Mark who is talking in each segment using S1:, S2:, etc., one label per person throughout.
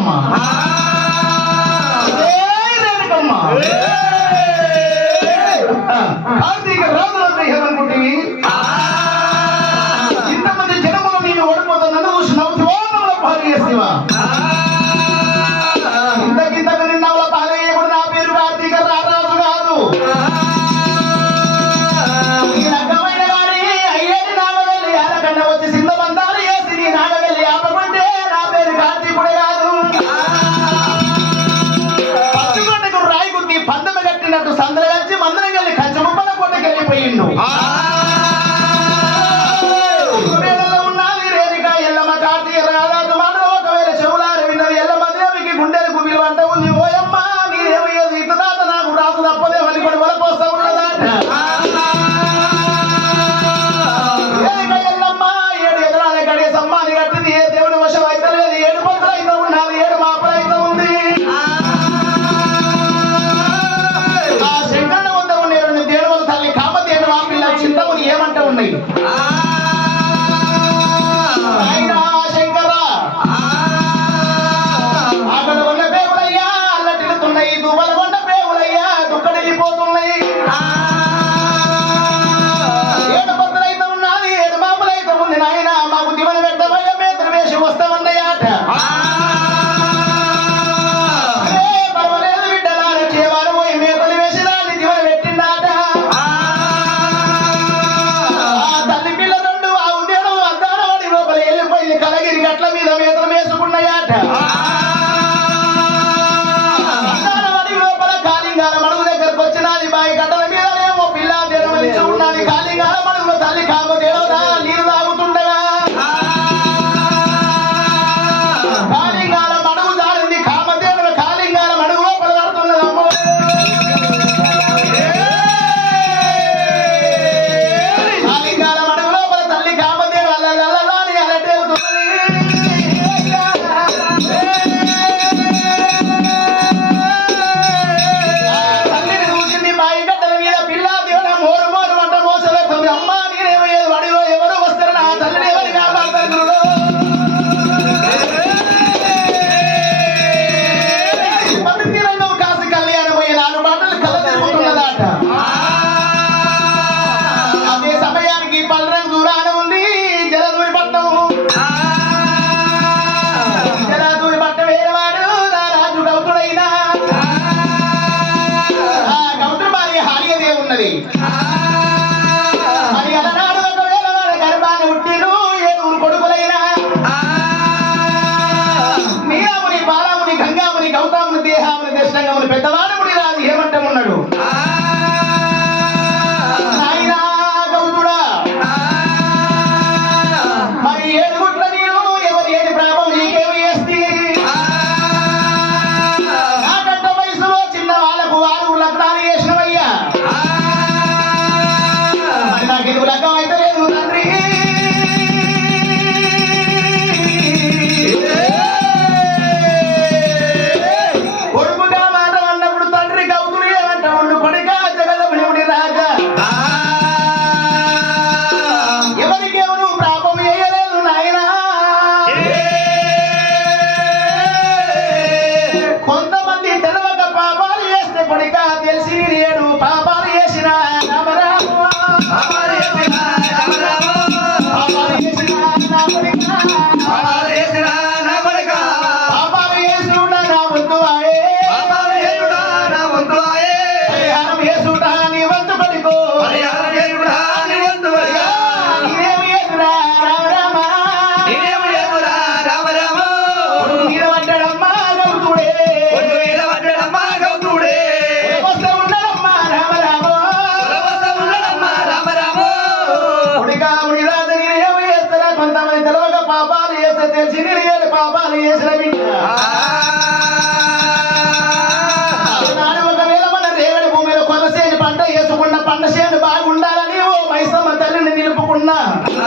S1: వెనకమ్మా వెనకమ్మా కార్తీక రాజుల దేహం అనుకుంటేవి ఇంతమంది జనములు నేను ఓడిపోతాను నన్ను చూసి నవ్వు భారీ చేసేవా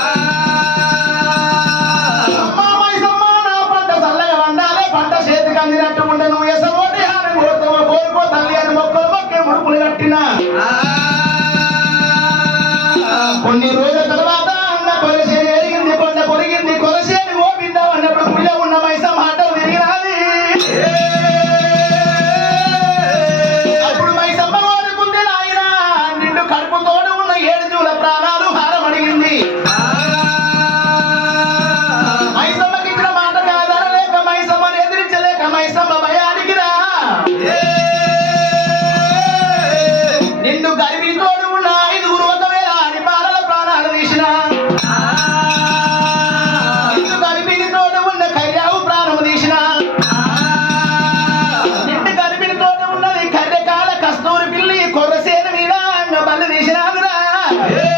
S2: Ah!
S1: Yeah.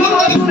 S2: Thank you.